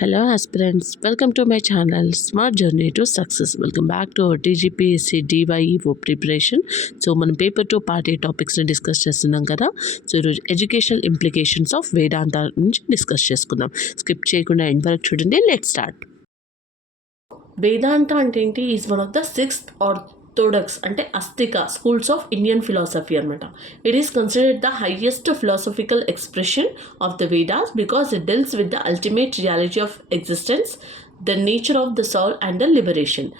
Hello aspirants, welcome to my channel Smart Journey to Success. Welcome back to our TGPSC DyEO preparation. So మనం paper 2 part 8 టాపిక్స్ని discuss చేస్తున్నాం కదా. So ఈరోజు educational implications of వేదాంత నుంచి discuss చేసుకుందాం. Skip చేయకుండా end వరకు చూడండి. Let's start. Vedanta అంటే ఏంటి? Is one of the 6th orthodox అంటే astika schools of Indian philosophy అనమాట. It is considered the highest philosophical expression of the Vedas because it deals with the ultimate reality of existence, the nature of the soul and the liberation.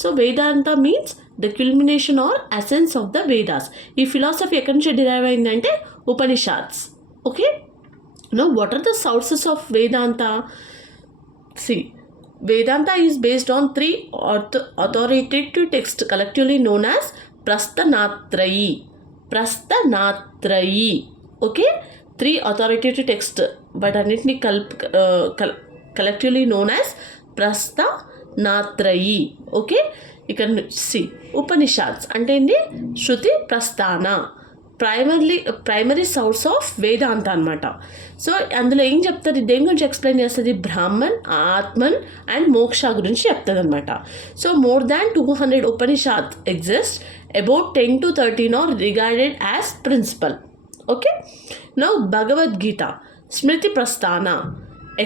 So Vedanta means the culmination or essence of the Vedas. ఈ philosophy ఎక్కడి నుంచి derive అయిందంటే Upanishads. Okay, no what are the sources of Vedanta? C, Vedanta is based on 3 authoritative texts collectively known as Prasthanatrayi. Okay, 3 authoritative texts but అన్నిటిని collectively known as Prasthanatrayi. Okay, ఇక్కడ C ఉపనిషాద్స్ అంటే ఏంటి? శృతి ప్రస్థాన primary source of వేదాంత అనమాట. So అందులో ఏం చెప్తారు? దేని గురించి ఎక్స్ప్లెయిన్ చేస్తుంది? బ్రాహ్మణ్, ఆత్మన్ అండ్ మోక్ష గురించి చెప్తుంది అనమాట. So more than 200 Upanishad exist. About 10 to 13 are regarded as principal. Okay, now Bhagavad Gita smriti prasthana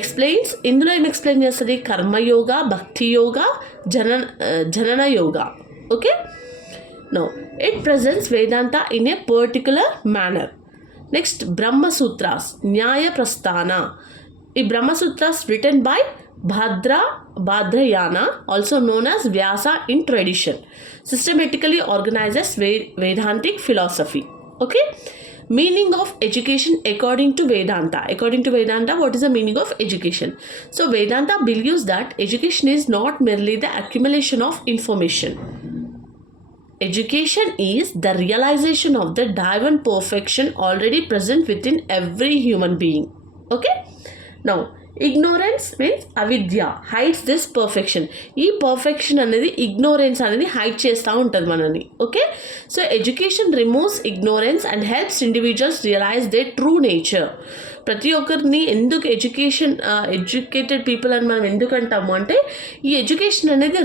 explains. ఇందులో ఏం ఎక్స్ప్లెయిన్ చేస్తుంది? Karma Yoga, bhakti yoga, jnana yoga. Okay, now it presents Vedanta in a particular manner. Next, Brahma Sutras, Nyaya Prasthana. The Brahma Sutras written by Bhadrayana, also known as Vyasa in tradition, systematically organizes Vedantic philosophy. Okay, meaning of education according to Vedanta. According to Vedanta, what is the meaning of education? So Vedanta believes that education is not merely the accumulation of information. Education is the realization of the divine perfection already present within every human being. Okay, now ignorance means avidya hides this perfection. ఈ perfection అనేది ignorance అనేది hide చేస్తూ ఉంటుంది మనని. Okay, so education removes ignorance and helps individuals realize their true nature. ప్రతి ఒక్కరిని ఎందుకు educated people అని మనం ఎందుకు అంటాము అంటే, ఈ ఎడ్యుకేషన్ అనేది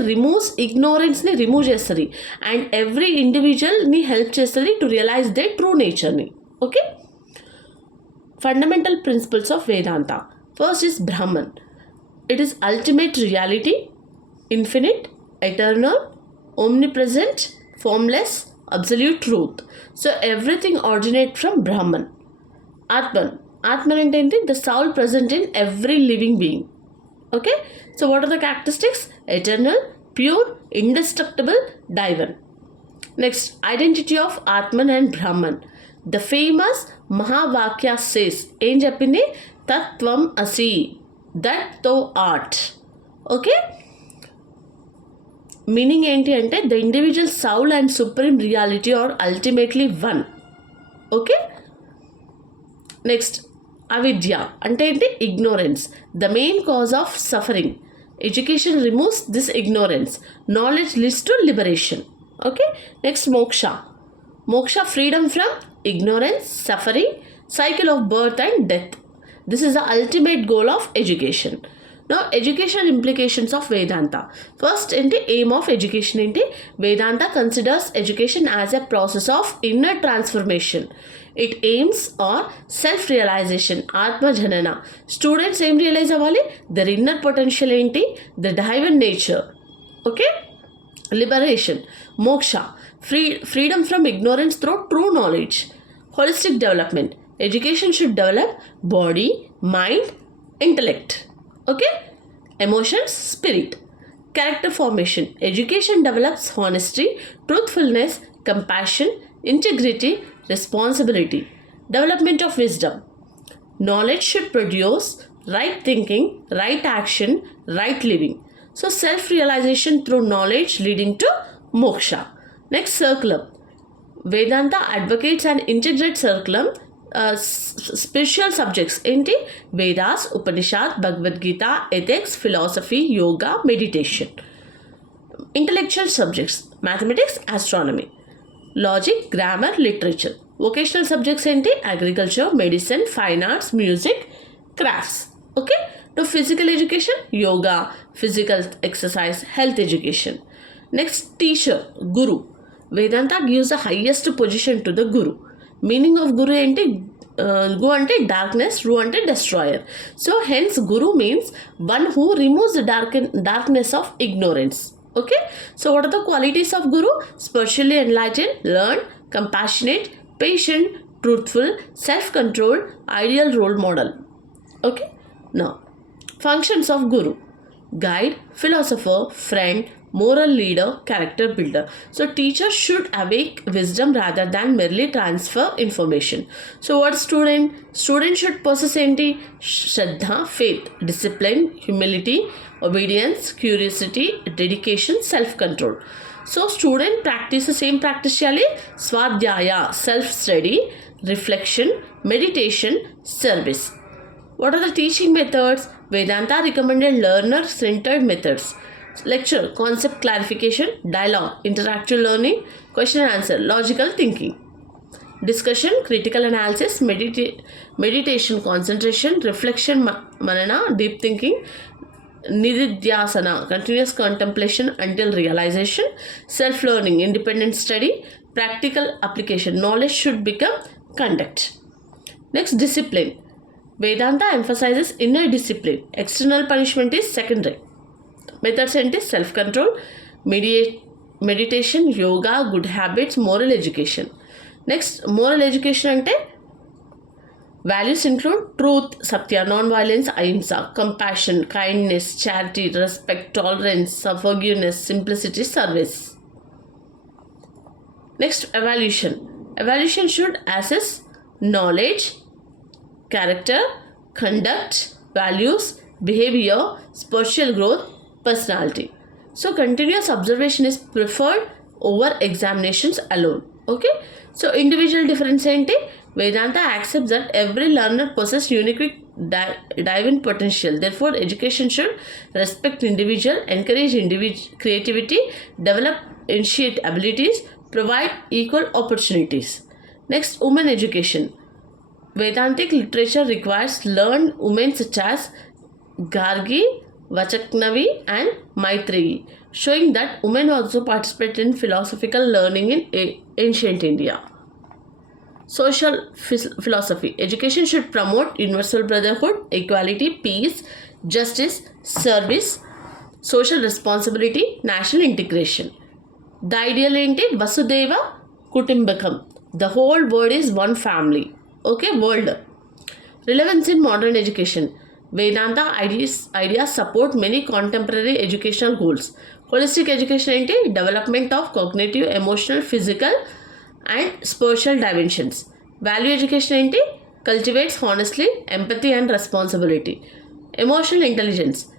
ఇగ్నోరెన్స్ని రిమూవ్ చేస్తుంది అండ్ ఎవ్రీ ఇండివిజువల్ని హెల్ప్ చేస్తుంది టు రియలైజ్ దే ట్రూ నేచర్ని. Okay, fundamental principles of Vedanta. First is Brahman. It is ultimate reality, infinite, eternal, omnipresent, formless, absolute truth. So everything originates from Brahman. Atman అంటే ఏంటి? The soul present in every living being. Okay, so what are the characteristics? Eternal, pure, indestructible, divine. Next, identity of Atman and Brahman. The famous mahavakya says ఏం చెప్పింది? తత్వం అసి, that తో art. Okay, meaning ఏంటి అంటే the individual soul and supreme reality are ultimately one. Okay, next avidya అంటే ఏంటి? Ignorance, the main cause of suffering. Education removes this ignorance. Knowledge leads to liberation. Okay, next moksha freedom from ignorance, suffering, cycle of birth and death. This is the ultimate goal of education. Now, educational implications of Vedanta. First, aim of education. Vedanta considers education as a process of inner transformation. It aims or self-realization, Atma Janana. Students aim realize avali their inner potential, the divine nature. Okay, liberation, moksha, freedom from ignorance through true knowledge. Holistic development. Education should develop body, mind, intellect. Okay, emotions, spirit. Character formation. Education develops honesty, truthfulness, compassion, integrity, responsibility. Development of wisdom. Knowledge should produce right thinking, right action, right living. So self-realization through knowledge leading to moksha. Next, curriculum. Vedanta advocates an integrated curriculum. Spiritual subjects ఏంటి? Vedas, Upanishad, Bhagavad Gita, ethics, philosophy, yoga, meditation. Intellectual subjects mathematics, astronomy, logic, grammar, literature. Vocational subjects ఏంటి? Agriculture, medicine, fine arts, music, crafts. Okay, To physical education, yoga, physical exercise, health education. Next, teacher, guru. Vedanta gives the highest position to the guru. Meaning of guru ante gu ante darkness, ru ante destroyer. So hence guru means one who removes the darkness of ignorance. Okay, so what are the qualities of guru? Spiritually enlightened, learned, compassionate, patient, truthful, self-controlled, ideal role model. Okay, now functions of guru: guide, philosopher, friend, moral leader, character builder. So teacher should awake wisdom rather than merely transfer information. So what student? Student should possess enti? Shraddha, faith, discipline, humility, obedience, curiosity, dedication, self-control. So student practice the same practice cheyali: swadhyaya, self-study, reflection, meditation, service. What are the teaching methods? Vedanta recommended learner-centered methods. Lecture, concept clarification, dialogue, interactive learning, question and answer, logical thinking. Discussion, critical analysis, meditation, concentration, reflection, manana, deep thinking, nididhyasana, continuous contemplation until realization, self-learning, independent study, practical application, knowledge should become conduct. Next, discipline. Vedanta emphasizes inner discipline. External punishment is secondary. Methods ante self-control, meditation, yoga, good habits, moral education. Next, moral education ante values include truth, satya, non-violence, ahimsa, compassion, kindness, charity, respect, tolerance, forgiveness, simplicity, service. Next, evaluation. Evaluation should assess knowledge, character, conduct, values, behavior, spiritual growth, personality. So continuous observation is preferred over examinations alone. Okay, so individual difference ante? Vedanta accepts that every learner possesses unique divine potential. Therefore, education should respect individual, encourage creativity, develop initiate abilities, provide equal opportunities. Next, women education. Vedantic literature requires learned women such as Gargi, Vachaknavi and Maitreyi, showing that women also participate in philosophical learning in ancient India. Social philosophy. Education should promote universal brotherhood, equality, peace, justice, service, social responsibility, national integration. The ideal enti? Vasudeva Kutumbakam. The whole world is one family. Okay, world. Relevance in modern education. Vedanta ideas support many contemporary educational goals. Holistic education ante? Development of cognitive, emotional, physical and spiritual dimensions. Value education ante? Cultivates honestly, empathy and responsibility. Emotional intelligence.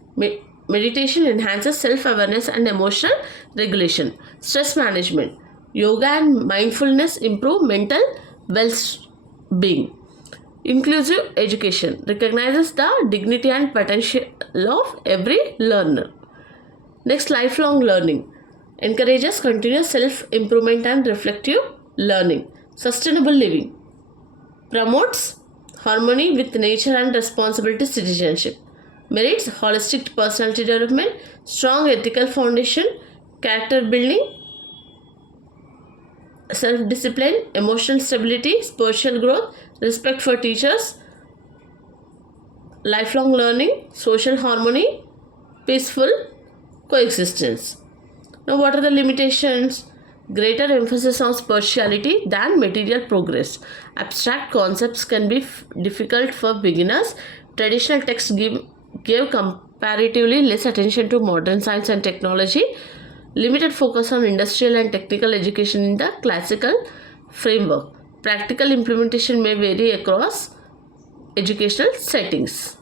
Meditation enhances self-awareness and emotional regulation. Stress management. Yoga and mindfulness improve mental well-being. Inclusive education recognizes the dignity and potential of every learner. Next, lifelong learning encourages continuous self-improvement and reflective learning. Sustainable living promotes harmony with nature and responsibility citizenship. Merits holistic personality development, strong ethical foundation, character building, self-discipline, emotional stability, spiritual growth, respect for teachers, lifelong learning, social harmony, peaceful coexistence. Now, what are the limitations? Greater emphasis on spirituality than material progress. Abstract concepts can be difficult for beginners. Traditional texts give comparatively less attention to modern science and technology. Limited focus on industrial and technical education in the classical framework. Practical implementation may vary across educational settings.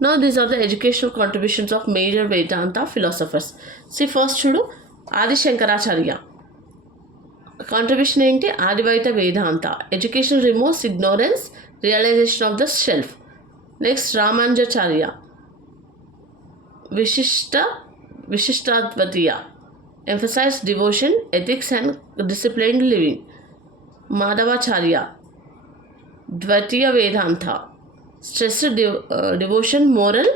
Now, these are the educational contributions of major Vedanta philosophers. See, first chudu Adi Shankaracharya. Contribution enti? Advaita Vedanta. Education removes ignorance, realization of the self. Next, Ramanujacharya. Vishishtadvatiya. Emphasize devotion, ethics and disciplined living. Madhavacharya. Dvatiya Vedanta. stressed devotion, moral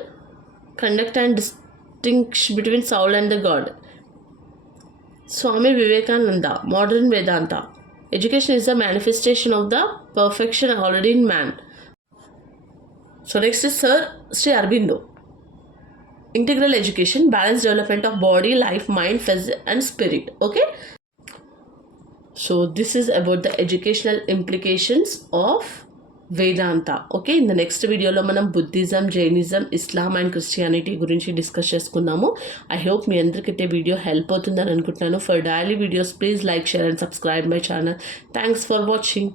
conduct, and distinction between soul and the God. Swami Vivekananda, modern Vedanta. Education is the manifestation of the perfection already in man. So next is Sir Sri Aurobindo. Integral education, balanced development of body, life, mind, physics, and spirit. Okay. So this is about the educational implications of Vedanta. Okay, in the next video lo manam Buddhism, Jainism, Islam and Christianity గురించి discuss చేసుకున్నాము. I hope మీ అందరికైతే video help అవుతుందని అనుకుంటున్నాను. For daily videos, please like, share and subscribe my channel. Thanks for watching.